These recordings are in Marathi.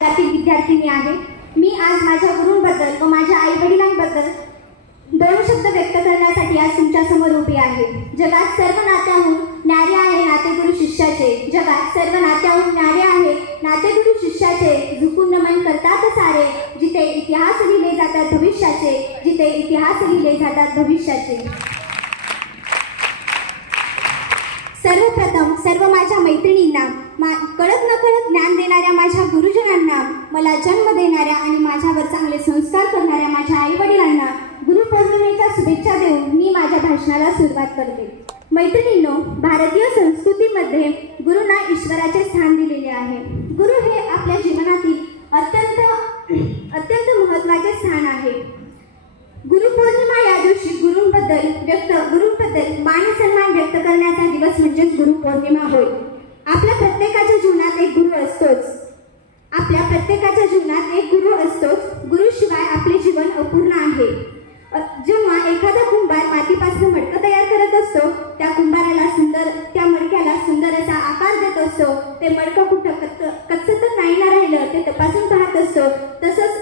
विद्यार्थिनी आहे। मी आज माझ्या गुरूंबद्दल व माझ्या आई वडिलांबद्दल दोन शब्द व्यक्त करण्यासाठी आज तुमच्या समोर उभी आहे। जगात सर्व नात्याहून न्यारे आहे नाते गुरु शिष्याचे, जगात सर्व नात्याहून न्यारे आहे नाते गुरु शिष्याचे। झुकून नमन करतात सारे, जिथे इतिहास लिहिले जातात भविष्याचे, जिथे इतिहास लिहिले जातात भविष्याचे। सर्वप्रथम सर्व माझ्या मैत्रिणींना, कळत नकळत ज्ञान देणाऱ्या माझ्या गुरुजनांना, मला जन्म देणाऱ्या आणि माझ्यावर चांगले संस्कार करणाऱ्या माझ्या आई वडिलांना गुरुपौर्णिमेच्या शुभेच्छा देऊन मी माझ्या भाषणाला सुरुवात करते। मैत्रिणींनो, भारतीय संस्कृतीमध्ये गुरुंना ईश्वराचे स्थान दिलेले आहे। गुरु हे आपल्या जीवनातील अत्यंत महत्त्वाचे स्थान आहे। गुरुपौर्णिमा या दिवशी गुरुंबद्दल मान सन्मान व्यक्त करण्याचा दिवस म्हणजेच गुरुपौर्णिमा होय। आपल्या प्रत्येकाच्या जीवनात एक गुरु असतोच, आपल्या प्रत्येकाच्या जीवनात एक गुरु असतोच। गुरुशिवाय आपले जीवन अपूर्ण आहे। जेव्हा एखादा कुंभार मातीपासून मडकं तयार करत असतो, त्या मडक्याला सुंदर असा आकार देत असतो। ते मडकं कुठं कच्चं तर नाही ना राहिलं ते तपासून पाहत असतो। तसंच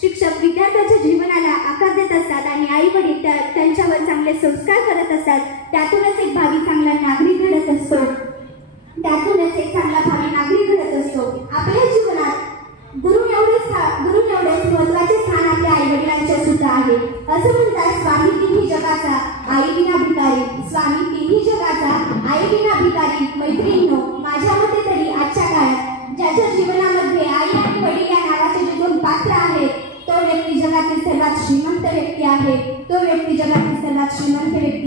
शिक्षक विद्यार्थ्याच्या जीवनाला आकार देत असतात आणि आई वडील त्यांच्यावर चांगले संस्कार करत असतात। त्यातूनच एक भावी चांगला नागरिक घडत असतो, आपल्या जीवनात गुरु एवढेच महत्त्वाचे स्थान आपल्या आई वडिलांचे सुद्धा आहे। असं म्हणतात, स्वामी तिन्ही जगाचा आई विना भिकारी, स्वामी तिन्ही जगाचा आई विना भिकारी। मैत्रिणींनो, माझ्या मते तरी आजच्या काळात ज्याच्या जीवनामध्ये आई आणि वडील या नावाचे जे दोन पात्र आहेत, तो व्यक्ती जगातील सर्वात श्रीमंत व्यक्ती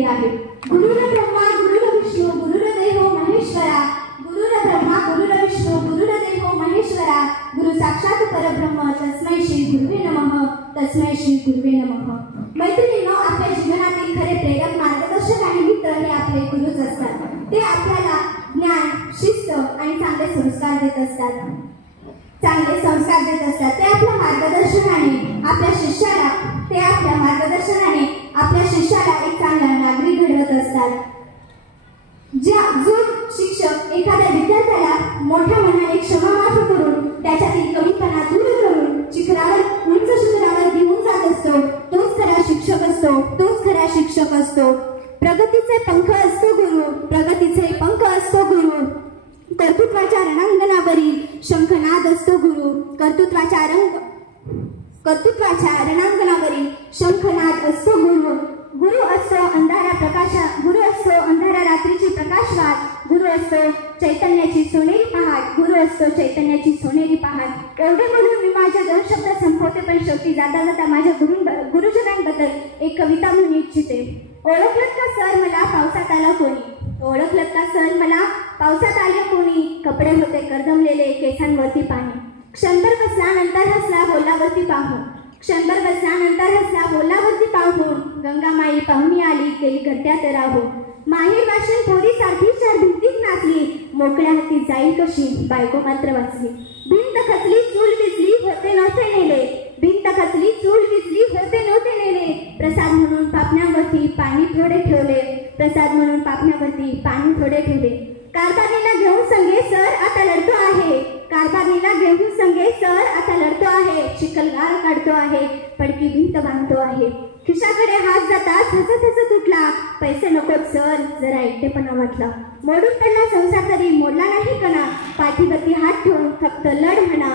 आहे, गुरुर ब्रह्मा गुरुर विष्णू गुरुर्देवो महेश्वरा, गुरुर ब्रह्मा गुरुर विष्णू गुरुर्देवो महेश्वरा, गुरु साक्षात परब्रह्म तस्मै श्री गुरुवे नमः, तस्मै श्री गुरुवे नमः। मैत्रिणींनो, आपल्या जीवनातील खरे प्रेरक मार्गदर्शक आणि मित्र हे आपले गुरुच असतात। ते आपल्याला ज्ञान, शिस्त आणि चांगले संस्कार देत असतात। ते आपल्या मार्गदर्शनाने आपल्या शिष्याला एक चांगला नागरिक घडवत असतात। जो शिक्षक एखाद्या विद्यार्थ्याला मोठ्या मनाने क्षमा माफ करून त्याच्यातील कमीपणा दूर करून उंच शिखरावर घेऊन जात असतो, तोच खरा शिक्षक असतो। प्रगतीचे पंख असतो गुरु, कर्तृत्वाच्या रणांगणावरील शंखनाद असतो गुरु, गुरु असतो अंधाऱ्या रात्रीची प्रकाशवाद, गुरु असतो चैतन्याची सोनेरी पहाट। एवढे म्हणून मी माझे दोन शब्द संपवते, पण शेवटी जाता माझ्या गुरुजनांबद्दल एक कविता म्हणू इच्छिते। ओळखलत का सर मला पावसात आले कोणी, कपडे होते करदमलेले केसांवरती पाणी। क्षणभर बसला नंतर हसला बोलावरती पाहून, गंगामाई पाहुणी आली केली घरट्यात राहू। माहेर वाशिन पोरी सारखी चार भिंतीत नाचली, मोकळ्या हाती जाईल कशी बायको मात्र वाचली। भिंत खचली चूल विजली होते नव्हते नेले, प्रसाद म्हणून पापण्यावरती पाणी थोडे ठेवले। कारभारणीला घेऊन संगे सर आता लढतो आहे, चिखलगार काढतो आहे, पडकी भिंत बांधतो आहे। खिशाकडे हात जाताच हसत उठला, पैसे नकोत सर जरा एकटेपणा वाटला। मोडून पडला संसार तरी मोडला नाही कणा, पाठीवरती हात ठेवून फक्त लढ म्हणा।